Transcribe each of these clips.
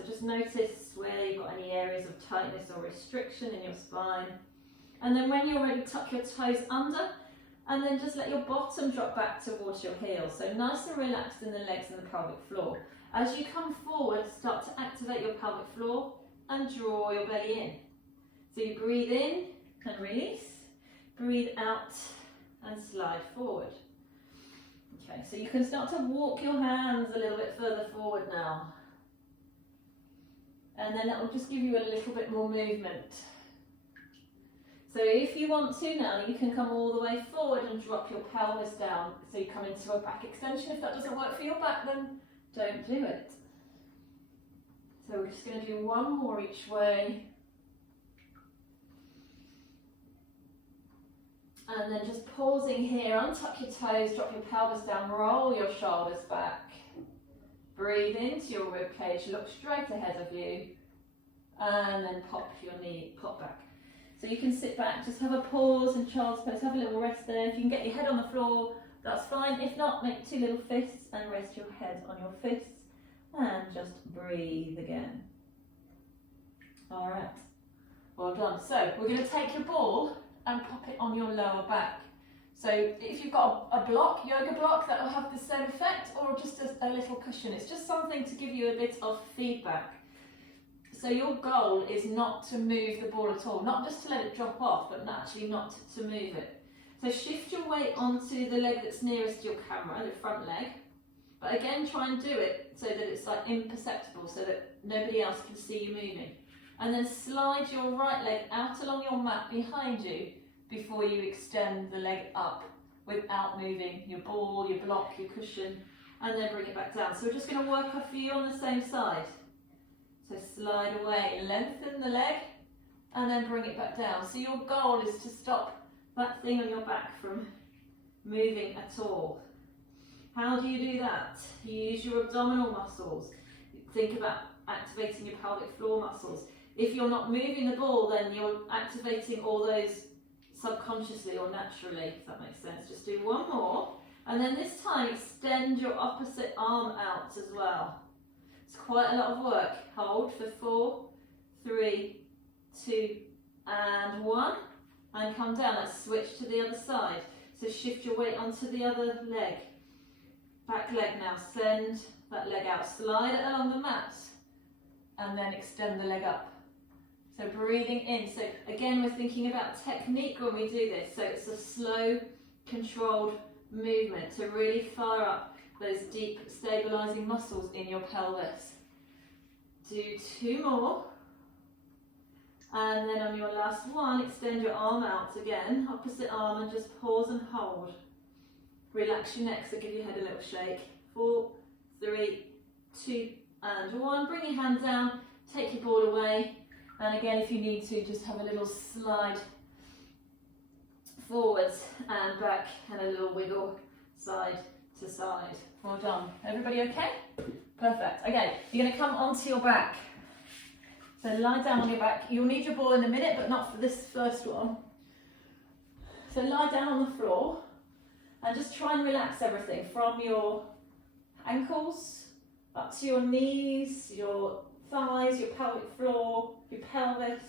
So just notice where you've got any areas of tightness or restriction in your spine. And then when you're ready, tuck your toes under, and then just let your bottom drop back towards your heels. So nice and relaxed in the legs and the pelvic floor. As you come forward, start to activate your pelvic floor and draw your belly in. So you breathe in and release, breathe out and slide forward. Okay, so you can start to walk your hands a little bit further forward now. And then that will just give you a little bit more movement. So if you want to now, you can come all the way forward and drop your pelvis down. So you come into a back extension. If that doesn't work for your back, then don't do it. So we're just going to do one more each way. And then just pausing here, untuck your toes, drop your pelvis down, roll your shoulders back. Breathe into your rib cage, look straight ahead of you, and then pop your knee, pop back. So you can sit back, just have a pause in child's pose, have a little rest there. If you can get your head on the floor, that's fine. If not, make two little fists and rest your head on your fists, and just breathe again. All right, well done. So we're going to take your ball and pop it on your lower back. So if you've got a block, yoga block, that will have the same effect, or just a little cushion. It's just something to give you a bit of feedback. So your goal is not to move the ball at all, not just to let it drop off, but actually not to move it. So shift your weight onto the leg that's nearest to your camera, the front leg. But again, try and do it so that it's like imperceptible, so that nobody else can see you moving. And then slide your right leg out along your mat behind you before you extend the leg up without moving your ball, your block, your cushion, and then bring it back down. So we're just going to work a few on the same side. So slide away, lengthen the leg, and then bring it back down. So your goal is to stop that thing on your back from moving at all. How do you do that? You use your abdominal muscles. Think about activating your pelvic floor muscles. If you're not moving the ball, then you're activating all those subconsciously or naturally, if that makes sense. Just do one more, and then this time extend your opposite arm out as well. It's quite a lot of work. Hold for 4, 3, 2, and 1, and come down. Let's switch to the other side. So shift your weight onto the other leg. Back leg now, send that leg out, slide it along the mat, and then extend the leg up. So breathing in. So again, we're thinking about technique when we do this. So it's a slow, controlled movement to really fire up those deep, stabilizing muscles in your pelvis. Do 2 more. And then on your last one, extend your arm out again, opposite arm, and just pause and hold. Relax your neck, so give your head a little shake. 4, 3, 2, and 1. Bring your hand down, take your ball away. And again, if you need to, just have a little slide forwards and back, and a little wiggle side to side. Well done. Everybody okay? Perfect. Okay, you're going to come onto your back. So lie down on your back. You'll need your ball in a minute, but not for this first one. So lie down on the floor and just try and relax everything from your ankles up to your knees, your thighs, your pelvic floor, your pelvis,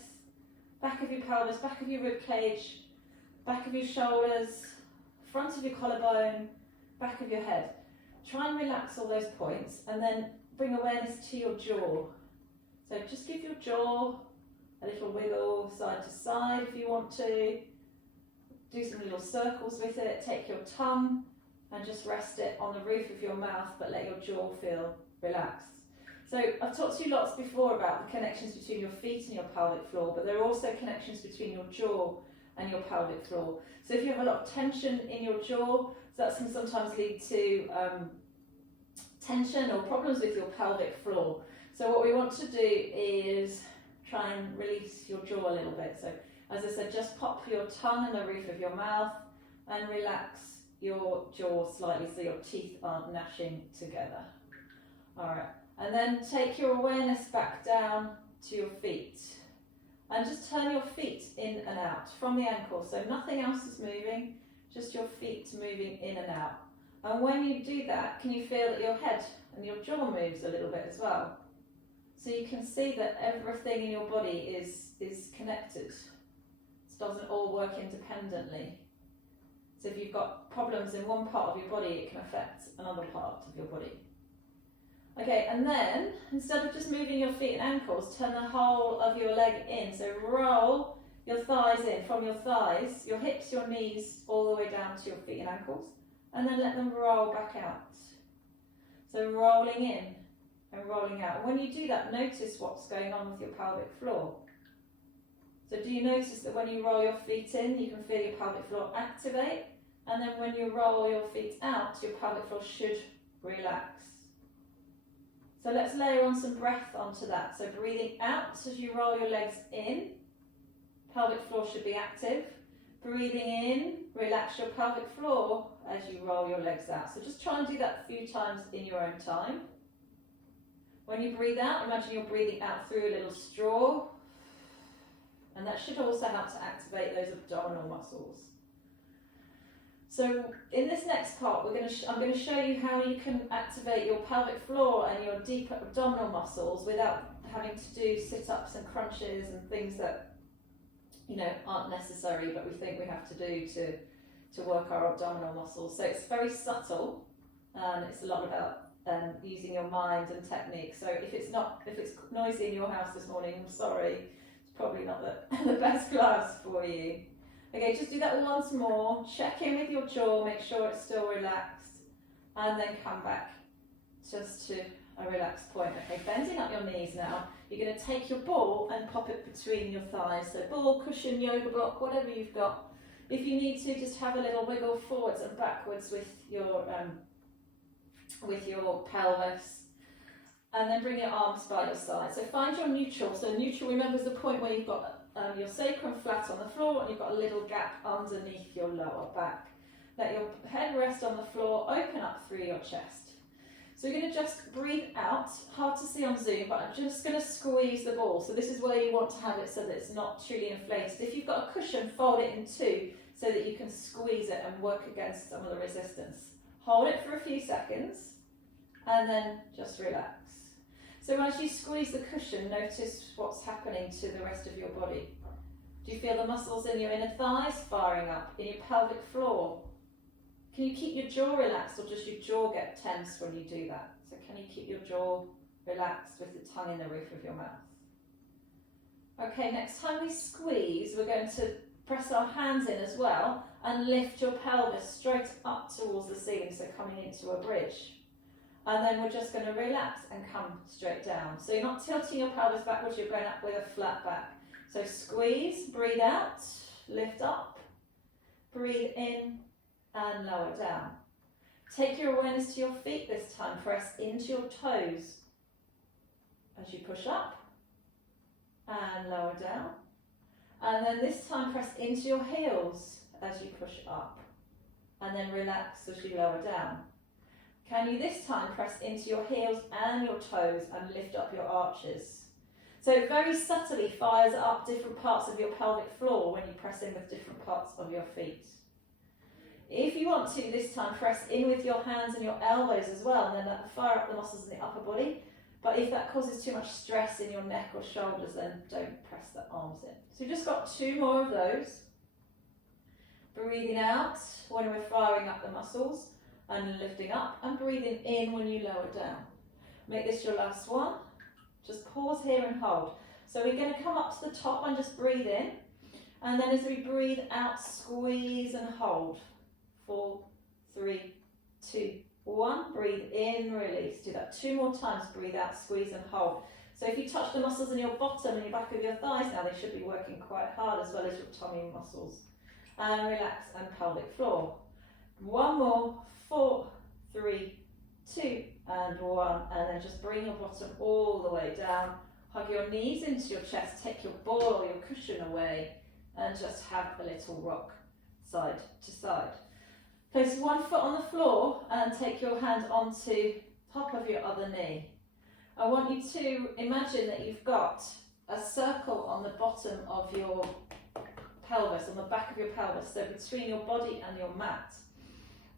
back of your pelvis, back of your rib cage, back of your shoulders, front of your collarbone, back of your head. Try and relax all those points, and then bring awareness to your jaw. So just give your jaw a little wiggle side to side if you want to. Do some little circles with it. Take your tongue and just rest it on the roof of your mouth, but let your jaw feel relaxed. So I've talked to you lots before about the connections between your feet and your pelvic floor, but there are also connections between your jaw and your pelvic floor. So if you have a lot of tension in your jaw, that can sometimes lead to tension or problems with your pelvic floor. So what we want to do is try and release your jaw a little bit. So as I said, just pop your tongue in the roof of your mouth and relax your jaw slightly so your teeth aren't gnashing together. All right. And then take your awareness back down to your feet. And just turn your feet in and out from the ankle. So nothing else is moving, just your feet moving in and out. And when you do that, can you feel that your head and your jaw moves a little bit as well? So you can see that everything in your body is connected. It doesn't all work independently. So if you've got problems in one part of your body, it can affect another part of your body. Okay, and then, instead of just moving your feet and ankles, turn the whole of your leg in. So roll your thighs in, from your thighs, your hips, your knees, all the way down to your feet and ankles. And then let them roll back out. So rolling in and rolling out. When you do that, notice what's going on with your pelvic floor. So do you notice that when you roll your feet in, you can feel your pelvic floor activate? And then when you roll your feet out, your pelvic floor should relax. So let's layer on some breath onto that. So breathing out as you roll your legs in, pelvic floor should be active. Breathing in, relax your pelvic floor as you roll your legs out. So just try and do that a few times in your own time. When you breathe out, imagine you're breathing out through a little straw. And that should also help to activate those abdominal muscles. So in this next part, I'm going to show you how you can activate your pelvic floor and your deep abdominal muscles without having to do sit-ups and crunches and things that aren't necessary, but we think we have to do to work our abdominal muscles. So it's very subtle, and it's a lot about using your mind and technique. So if it's noisy in your house this morning, I'm sorry, it's probably not the best class for you. Okay, just do that once more. Check in with your jaw, make sure it's still relaxed, and then come back just to a relaxed point. Okay, bending up your knees now. You're going to take your ball and pop it between your thighs. So ball, cushion, yoga block, whatever you've got. If you need to, just have a little wiggle forwards and backwards with your pelvis. And then bring your arms by your side. So find your neutral. So neutral, remember, is the point where you've got your sacrum flat on the floor and you've got a little gap underneath your lower back. Let your head rest on the floor, open up through your chest. So you're going to just breathe out, hard to see on Zoom, but I'm just going to squeeze the ball. So this is where you want to have it so that it's not truly inflated. If you've got a cushion, fold it in two so that you can squeeze it and work against some of the resistance. Hold it for a few seconds and then just relax. So as you squeeze the cushion, notice what's happening to the rest of your body. Do you feel the muscles in your inner thighs firing up, in your pelvic floor? Can you keep your jaw relaxed, or does your jaw get tense when you do that? So can you keep your jaw relaxed with the tongue in the roof of your mouth? Okay, next time we squeeze, we're going to press our hands in as well and lift your pelvis straight up towards the ceiling, so coming into a bridge. And then we're just going to relax and come straight down. So you're not tilting your pelvis backwards, you're going up with a flat back. So squeeze, breathe out, lift up, breathe in, and lower down. Take your awareness to your feet this time. Press into your toes as you push up and lower down. And then this time press into your heels as you push up. And then relax as you lower down. Can you this time press into your heels and your toes and lift up your arches? So it very subtly fires up different parts of your pelvic floor when you press in with different parts of your feet. If you want to, this time press in with your hands and your elbows as well, and then that will fire up the muscles in the upper body. But if that causes too much stress in your neck or shoulders, then don't press the arms in. So we've just got two more of those. Breathing out when we're firing up the muscles and lifting up, and breathing in when you lower down. Make this your last one. Just pause here and hold. So we're going to come up to the top and just breathe in. And then as we breathe out, squeeze and hold. 4, 3, 2, 1. Breathe in, release. Do that 2 more times. Breathe out, squeeze and hold. So if you touch the muscles in your bottom and your back of your thighs now, they should be working quite hard, as well as your tummy muscles. And relax and pelvic floor. 1 more. 4, 3, 2, and 1. And then just bring your bottom all the way down. Hug your knees into your chest. Take your ball or your cushion away. And just have a little rock side to side. Place one foot on the floor and take your hand onto top of your other knee. I want you to imagine that you've got a circle on the bottom of your pelvis, on the back of your pelvis, so between your body and your mat.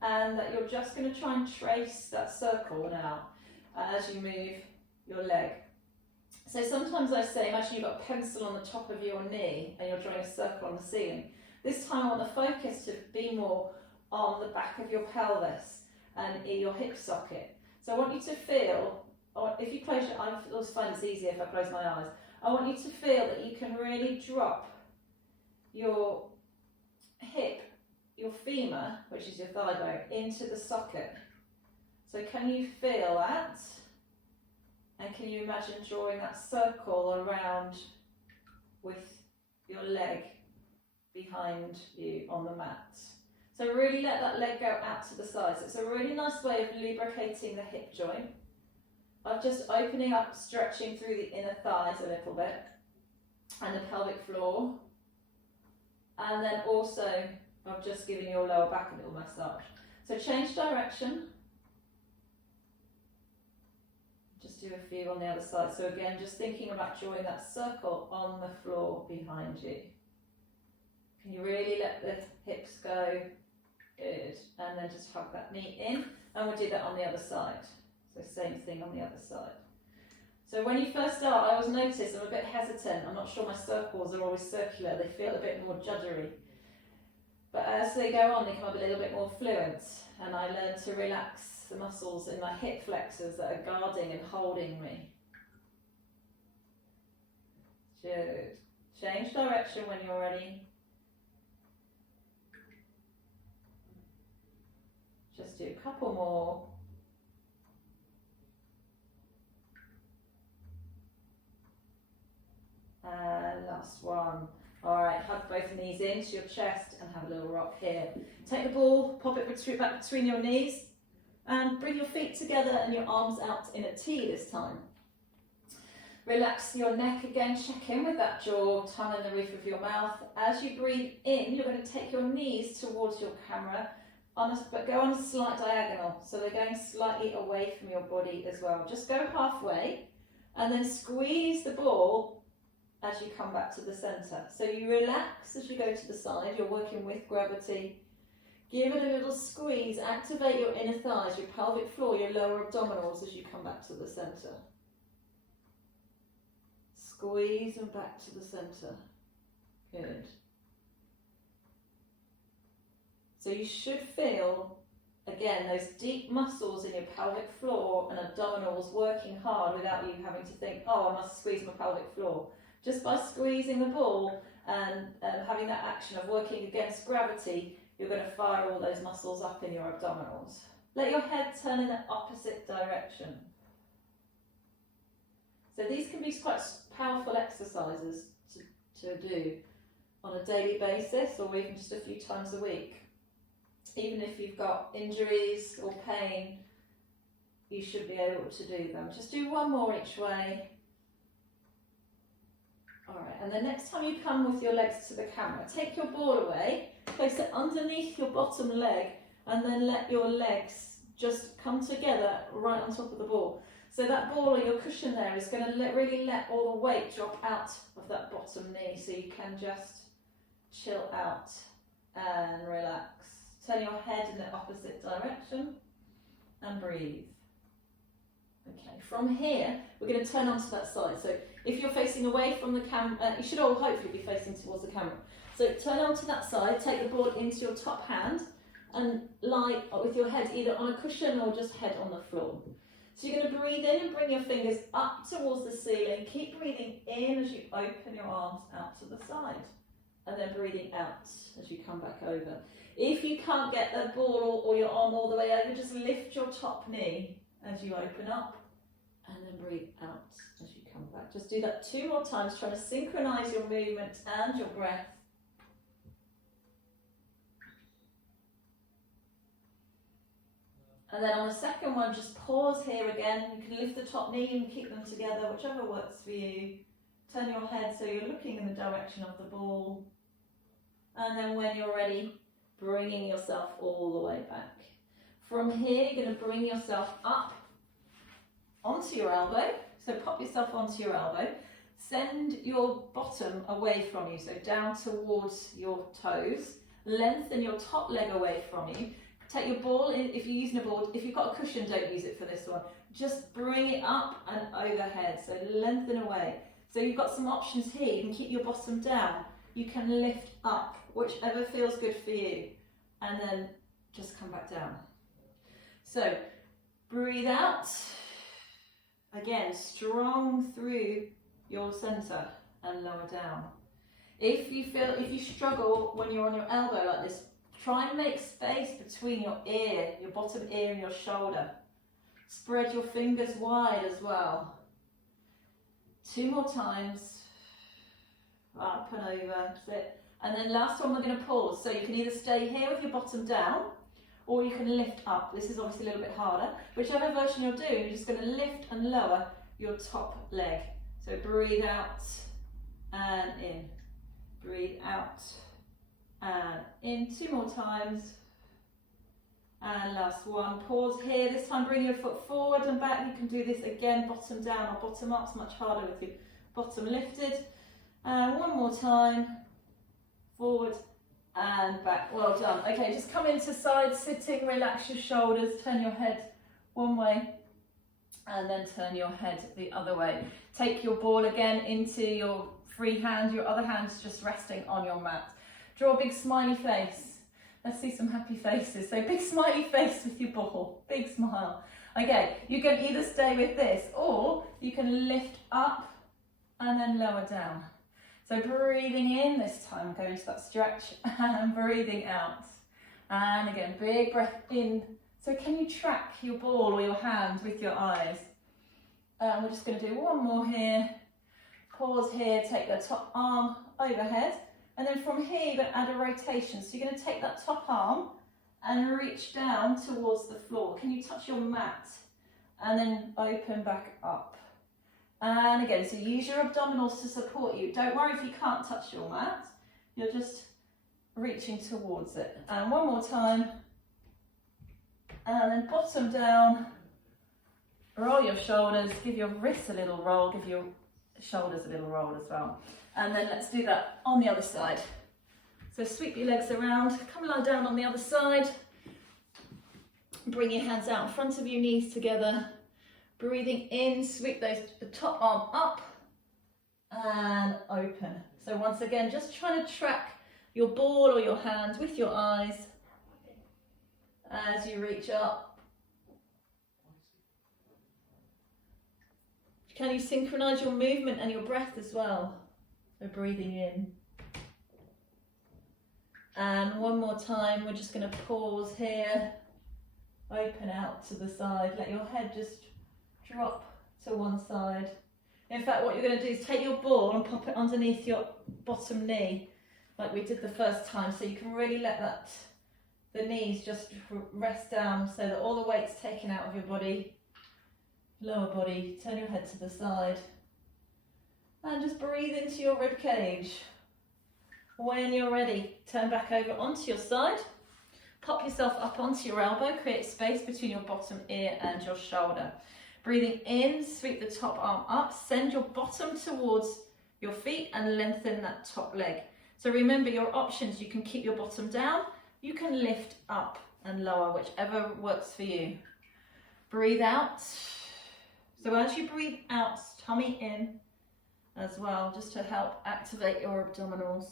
And that you're just going to try and trace that circle now as you move your leg. So sometimes I say, imagine you've got a pencil on the top of your knee and you're drawing a circle on the ceiling. This time I want the focus to be more on the back of your pelvis and in your hip socket. So I want you to feel, or if you close your eyes, I always find it's easier if I close my eyes. I want you to feel that you can really drop your hip, your femur, which is your thigh bone, into the socket. So can you feel that? And can you imagine drawing that circle around with your leg behind you on the mat? So really let that leg go out to the sides. It's a really nice way of lubricating the hip joint, of just opening up, stretching through the inner thighs a little bit, and the pelvic floor. And then also of just giving your lower back a little massage. So change direction. Just do a few on the other side. So again, just thinking about drawing that circle on the floor behind you. Can you really let the hips go? Good. And then just hug that knee in. And we'll do that on the other side. So same thing on the other side. So when you first start, I always notice I'm a bit hesitant. I'm not sure my circles are always circular. They feel a bit more juddery. But as they go on, they come up a little bit more fluent. And I learn to relax the muscles in my hip flexors that are guarding and holding me. Good. Change direction when you're ready. Just do a couple more. And last one. All right, hug both knees into your chest and have a little rock here. Take the ball, pop it back between your knees, and bring your feet together and your arms out in a T this time. Relax your neck again, check in with that jaw, tongue and the roof of your mouth. As you breathe in, you're going to take your knees towards your camera, but go on a slight diagonal, so they're going slightly away from your body as well. Just go halfway, and then squeeze the ball as you come back to the centre. So you relax as you go to the side, you're working with gravity. Give it a little squeeze, activate your inner thighs, your pelvic floor, your lower abdominals as you come back to the centre. Squeeze and back to the centre. Good. So you should feel, again, those deep muscles in your pelvic floor and abdominals working hard without you having to think, oh, I must squeeze my pelvic floor. Just by squeezing the ball and having that action of working against gravity, you're going to fire all those muscles up in your abdominals. Let your head turn in the opposite direction. So these can be quite powerful exercises to do on a daily basis or even just a few times a week. Even if you've got injuries or pain, you should be able to do them. Just do one more each way. Alright, and the next time you come with your legs to the camera, take your ball away, place it underneath your bottom leg, and then let your legs just come together right on top of the ball. So that ball or your cushion there is going to really let all the weight drop out of that bottom knee, so you can just chill out and relax. Turn your head in the opposite direction and breathe. Okay, from here, we're going to turn onto that side. So if you're facing away from the camera, you should all hopefully be facing towards the camera. So turn onto that side, take the ball into your top hand and lie with your head either on a cushion or just head on the floor. So you're going to breathe in and bring your fingers up towards the ceiling. Keep breathing in as you open your arms out to the side. And then breathing out as you come back over. If you can't get the ball or your arm all the way over, just lift your top knee as you open up and then breathe out as you come back. Just do that 2 more times, trying to synchronise your movement and your breath. And then on the second one, just pause here again. You can lift the top knee and keep them together, whichever works for you. Turn your head so you're looking in the direction of the ball. And then when you're ready, bringing yourself all the way back. From here, you're going to bring yourself up onto your elbow. So pop yourself onto your elbow. Send your bottom away from you, so down towards your toes. Lengthen your top leg away from you. Take your ball, if you're using a ball, if you've got a cushion, don't use it for this one. just bring it up and overhead, so lengthen away. So you've got some options here. You can keep your bottom down, you can lift up, whichever feels good for you, and then just come back down. So breathe out, again strong through your center and lower down. If you struggle when you're on your elbow like this, try and make space between your ear, your bottom ear and your shoulder. Spread your fingers wide as well. 2 more times. Up and over, that's it. And then last one, we're going to pause. So you can either stay here with your bottom down, or you can lift up. This is obviously a little bit harder. Whichever version you're doing, you're just going to lift and lower your top leg. So breathe out and in. Breathe out and in. 2 more times. And last one, pause here. This time bring your foot forward and back. You can do this again, bottom down or bottom up. It's much harder with your bottom lifted. And one more time, forward and back. Well done. Okay, just come into side sitting, relax your shoulders, turn your head one way and then turn your head the other way. Take your ball again into your free hand, your other hand's just resting on your mat. Draw a big smiley face. Let's see some happy faces. So big smiley face with your ball, big smile. Okay, you can either stay with this or you can lift up and then lower down. So breathing in this time, go into that stretch and breathing out. And again, big breath in. So can you track your ball or your hand with your eyes? We're just going to do one more here. Pause here, take the top arm overhead. And then from here, you're going to add a rotation. So you're going to take that top arm and reach down towards the floor. Can you touch your mat? And then open back up. And again, so use your abdominals to support you. Don't worry if you can't touch your mat. You're just reaching towards it. And one more time. And then bottom down. Roll your shoulders. Give your wrists a little roll. Give your shoulders a little roll as well. And then let's do that on the other side. So sweep your legs around. Come lie down on the other side. Bring your hands out in front of your knees together. Breathing in, sweep the top arm up and open. So once again, just trying to track your ball or your hands with your eyes as you reach up. Can you synchronize your movement and your breath as well? So breathing in. And one more time, we're just going to pause here. Open out to the side. Let your head just drop to one side. In fact, what you're going to do is take your ball and pop it underneath your bottom knee, like we did the first time, so you can really let the knees just rest down so that all the weight's taken out of your body, lower body. Turn your head to the side and just breathe into your rib cage. When you're ready, turn back over onto your side. Pop yourself up onto your elbow, create space between your bottom ear and your shoulder. Breathing in, sweep the top arm up, send your bottom towards your feet and lengthen that top leg. So remember your options, you can keep your bottom down, you can lift up and lower, whichever works for you. Breathe out. So as you breathe out, tummy in as well, just to help activate your abdominals.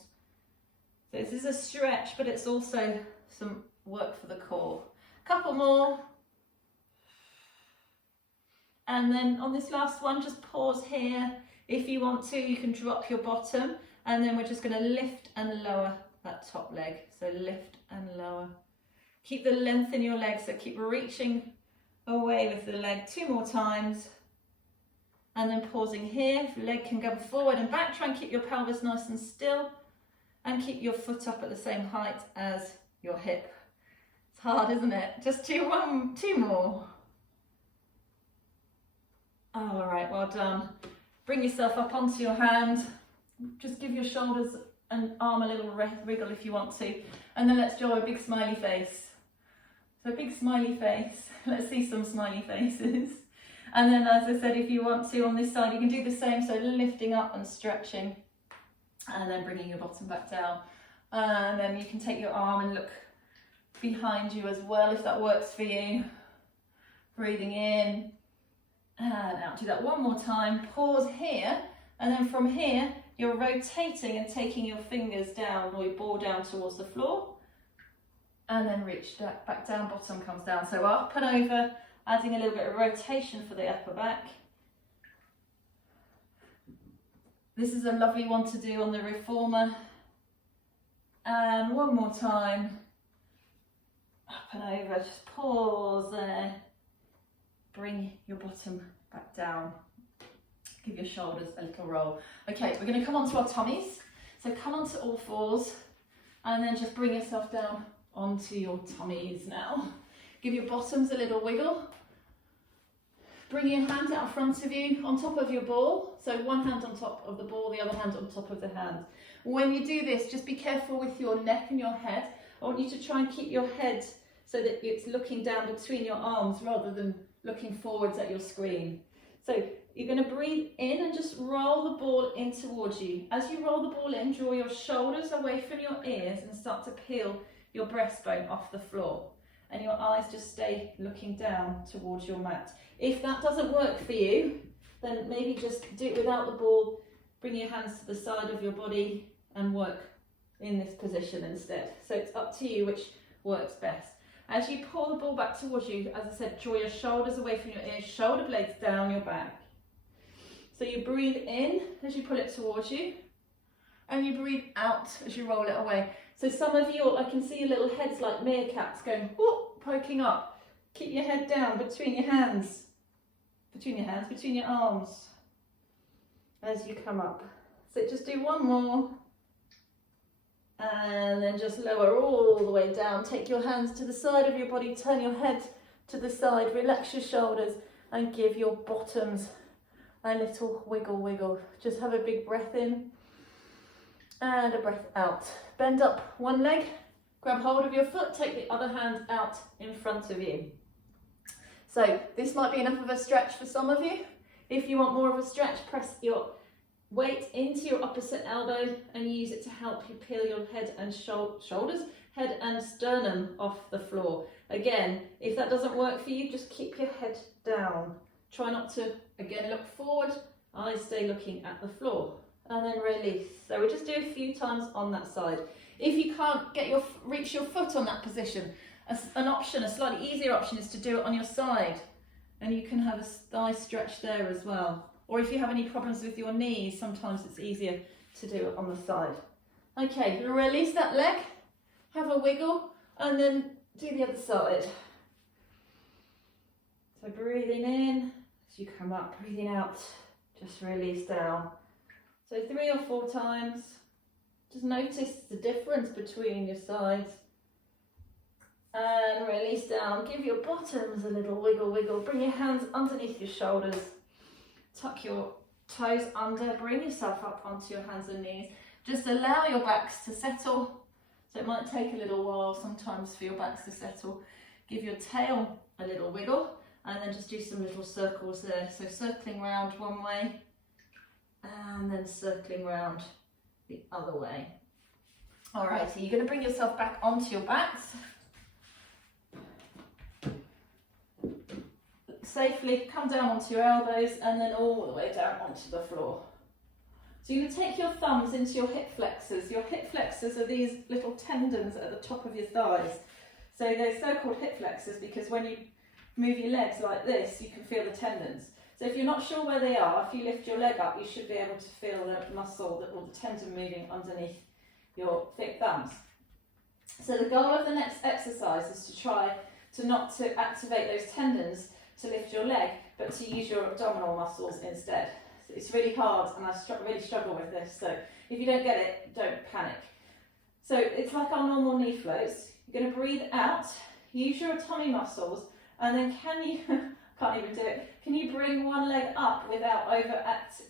So this is a stretch, but it's also some work for the core. Couple more. And then on this last one, just pause here. If you want to, you can drop your bottom, and then we're just going to lift and lower that top leg. So lift and lower. Keep the length in your legs, so keep reaching away with the leg 2 more times. And then pausing here, if your leg can go forward and back, try and keep your pelvis nice and still, and keep your foot up at the same height as your hip. It's hard, isn't it? Just 2 more. All right, well done. Bring yourself up onto your hand. Just give your shoulders and arm a little wriggle if you want to. And then let's draw a big smiley face. So big smiley face. Let's see some smiley faces. And then, as I said, if you want to on this side, you can do the same. So lifting up and stretching. And then bringing your bottom back down. And then you can take your arm and look behind you as well, if that works for you. Breathing in. and out. Do that one more time. Pause here, and then from here, you're rotating and taking your fingers down or your ball down towards the floor, and then reach that back down, bottom comes down. So up and over, adding a little bit of rotation for the upper back. This is a lovely one to do on the reformer. And one more time. Up and over, just pause there. Bring your bottom back down. Give your shoulders a little roll. Okay, we're going to come onto our tummies. So come onto all fours and then just bring yourself down onto your tummies now. Give your bottoms a little wiggle. Bring your hand out in front of you on top of your ball. So one hand on top of the ball, the other hand on top of the hand. When you do this, just be careful with your neck and your head. I want you to try and keep your head so that it's looking down between your arms rather than looking forwards at your screen. So you're going to breathe in and just roll the ball in towards you. As you roll the ball in, draw your shoulders away from your ears and start to peel your breastbone off the floor. And your eyes just stay looking down towards your mat. If that doesn't work for you, then maybe just do it without the ball. Bring your hands to the side of your body and work in this position instead. So it's up to you which works best. As you pull the ball back towards you, as I said, draw your shoulders away from your ears, shoulder blades down your back. So you breathe in as you pull it towards you, and you breathe out as you roll it away. So some of you, I can see your little heads like meerkats going, whoop, poking up. Keep your head down between your hands, between your arms, as you come up. So just do one more. And then just lower all the way down. Take your hands to the side of your body, turn your head to the side, relax your shoulders and give your bottoms a little wiggle, wiggle. Just have a big breath in and a breath out. Bend up one leg, grab hold of your foot, take the other hand out in front of you. So this might be enough of a stretch for some of you. If you want more of a stretch, press your weight into your opposite elbow and use it to help you peel your head and shoulders, head and sternum off the floor. Again, if that doesn't work for you, just keep your head down. Try not to, again, look forward. Eyes stay looking at the floor. And then release. So we'll just do a few times on that side. If you can't reach your foot on that position, an option, a slightly easier option is to do it on your side. And you can have a thigh stretch there as well. Or if you have any problems with your knees, sometimes it's easier to do it on the side. Okay, release that leg, have a wiggle, and then do the other side. So breathing in, as you come up, breathing out, just release down. So 3 or 4 times. Just notice the difference between your sides. And release down. Give your bottoms a little wiggle, wiggle. Bring your hands underneath your shoulders. Tuck your toes under, bring yourself up onto your hands and knees. Just allow your backs to settle. So it might take a little while sometimes for your backs to settle. Give your tail a little wiggle and then just do some little circles there. So circling round one way and then circling round the other way. All right, so you're going to bring yourself back onto your backs. Safely come down onto your elbows and then all the way down onto the floor. So you're going to take your thumbs into your hip flexors. Your hip flexors are these little tendons at the top of your thighs. So they're so-called hip flexors because when you move your legs like this, you can feel the tendons. So if you're not sure where they are, if you lift your leg up, you should be able to feel the muscle or the tendon moving underneath your thick thumbs. So the goal of the next exercise is to try to not to activate those tendons to lift your leg, but to use your abdominal muscles instead. So it's really hard and I really struggle with this, so if you don't get it, don't panic. So it's like our normal knee floats. You're going to breathe out, use your tummy muscles, and then can you, can't even do it, can you bring one leg up without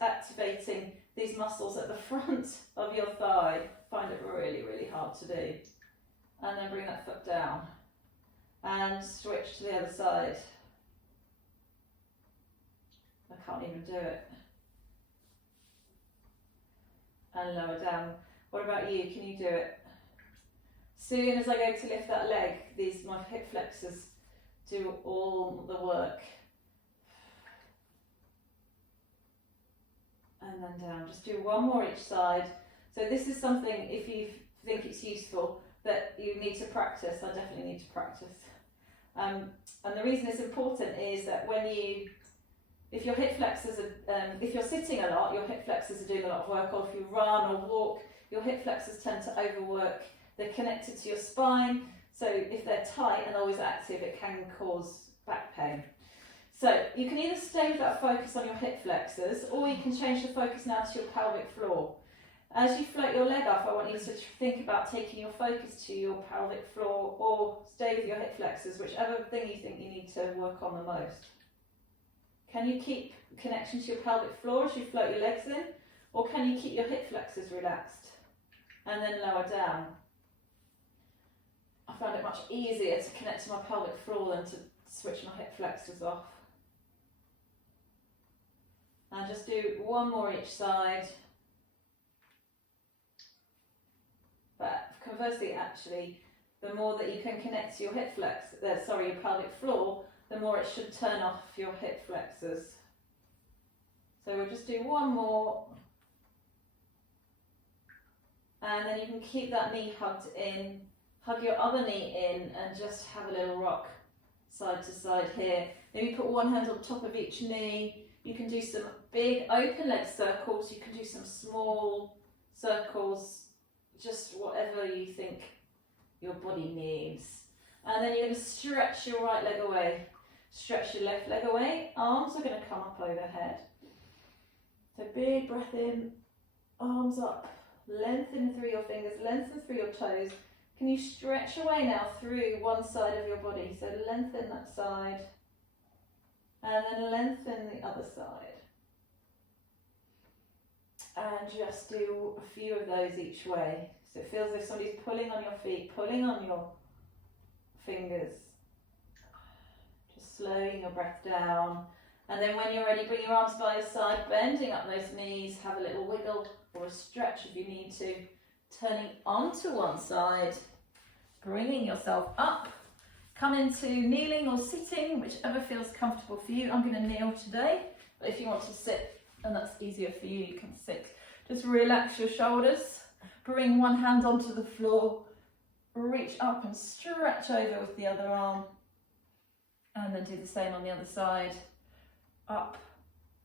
activating these muscles at the front of your thigh? Find it really, really hard to do. And then bring that foot down and switch to the other side. I can't even do it. And lower down. What about you? Can you do it? Soon as I go to lift that leg, my hip flexors do all the work. and then down. Just do one more each side. So this is something, if you think it's useful, that you need to practice. I definitely need to practice. And the reason it's important is that if your hip flexors are, if you're sitting a lot, your hip flexors are doing a lot of work, or if you run or walk, your hip flexors tend to overwork. They're connected to your spine, so if they're tight and always active, it can cause back pain. So you can either stay with that focus on your hip flexors, or you can change the focus now to your pelvic floor. As you float your leg up, I want you to think about taking your focus to your pelvic floor, or stay with your hip flexors, whichever thing you think you need to work on the most. Can you keep connection to your pelvic floor as you float your legs in, or can you keep your hip flexors relaxed and then lower down? I found it much easier to connect to my pelvic floor than to switch my hip flexors off. And just do one more each side. But conversely, actually, the more that you can connect to your your pelvic floor, the more it should turn off your hip flexors. So we'll just do one more. And then you can keep that knee hugged in, hug your other knee in, and just have a little rock side to side here. Maybe put one hand on top of each knee. You can do some big open leg circles. You can do some small circles, just whatever you think your body needs. And then you're going to stretch your right leg away. Stretch your left leg away. Arms are going to come up overhead. So big breath in, arms up. Lengthen through your fingers, lengthen through your toes. Can you stretch away now through one side of your body? So lengthen that side. And then lengthen the other side. And just do a few of those each way. So it feels as if somebody's pulling on your feet, pulling on your fingers. Just slowing your breath down. And then when you're ready, bring your arms by your side, bending up those knees. Have a little wiggle or a stretch if you need to. Turning onto one side, bringing yourself up. Come into kneeling or sitting, whichever feels comfortable for you. I'm going to kneel today, but if you want to sit and that's easier for you, you can sit. Just relax your shoulders. Bring one hand onto the floor. Reach up and stretch over with the other arm. And then do the same on the other side. Up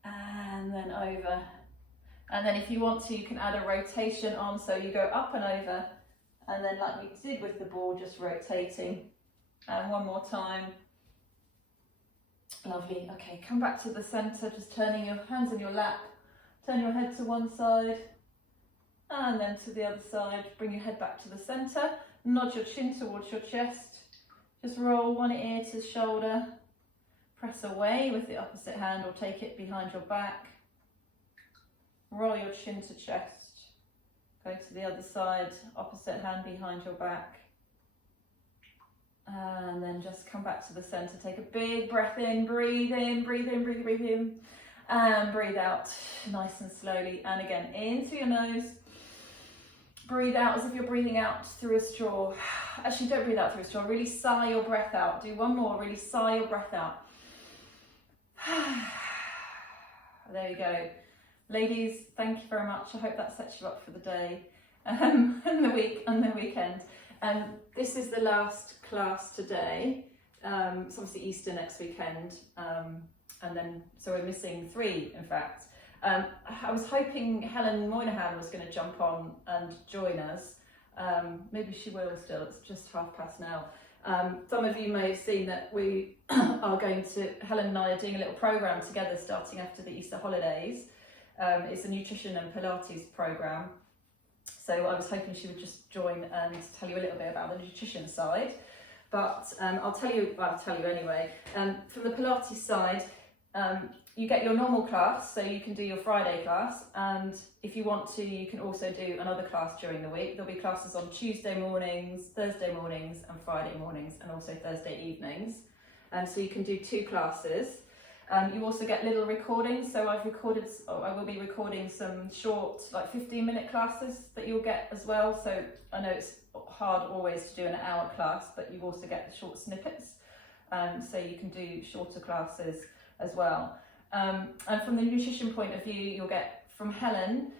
and then over. And then if you want to, you can add a rotation on, so you go up and over, and then like we did with the ball, just rotating. And one more time. Lovely. Okay, come back to the centre, just turning your hands in your lap. Turn your head to one side, and then to the other side. Bring your head back to the centre. Nod your chin towards your chest. Just roll one ear to shoulder. Press away with the opposite hand, or take it behind your back. Roll your chin to chest. Go to the other side, opposite hand behind your back. And then just come back to the centre. Take a big breath in, breathe in, breathe in, breathe, breathe in. And breathe out nice and slowly. And again, in through your nose. Breathe out as if you're breathing out through a straw. Actually, don't breathe out through a straw. Really sigh your breath out. Do one more. Really sigh your breath out. There you go. Ladies, thank you very much. I hope that sets you up for the day and the week and the weekend. This is the last class today. It's obviously Easter next weekend, and then so we're missing 3, in fact. I was hoping Helen Moynihan was going to jump on and join us. Maybe she will still. It's just 5:30 now. Some of you may have seen that we are going to, Helen and I are doing a little programme together starting after the Easter holidays. It's a nutrition and Pilates programme. So I was hoping she would just join and tell you a little bit about the nutrition side. But I'll tell you anyway. From the Pilates side, you get your normal class, so you can do your Friday class, and if you want to, you can also do another class during the week. There'll be classes on Tuesday mornings, Thursday mornings, and Friday mornings, and also Thursday evenings. So you can do 2 classes. You also get little recordings, so I will be recording some short, like 15-minute classes that you'll get as well. So I know it's hard always to do an hour class, but you also get the short snippets, so you can do shorter classes as well. And from the nutrition point of view, you'll get from Helen,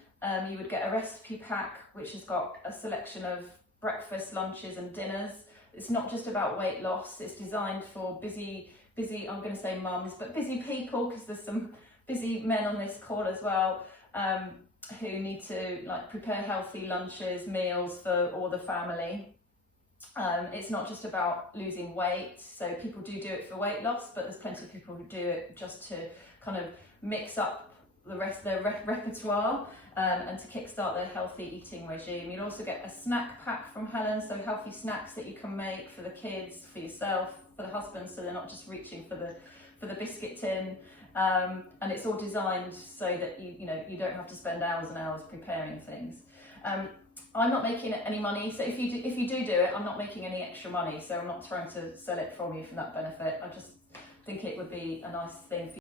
you would get a recipe pack which has got a selection of breakfast, lunches and dinners. It's not just about weight loss, it's designed for busy, I'm going to say mums, but busy people, because there's some busy men on this call as well, who need to like prepare healthy lunches, meals for all the family. It's not just about losing weight, so people do it for weight loss, but there's plenty of people who do it just to kind of mix up the rest of their repertoire and to kickstart their healthy eating regime. You'll also get a snack pack from Helen, so healthy snacks that you can make for the kids, for yourself, for the husband, so they're not just reaching for the biscuit tin. And it's all designed so that you don't have to spend hours and hours preparing things. I'm not making any money, so if you do it, I'm not making any extra money, so I'm not trying to sell it from you for that benefit. I just think it would be a nice thing for you.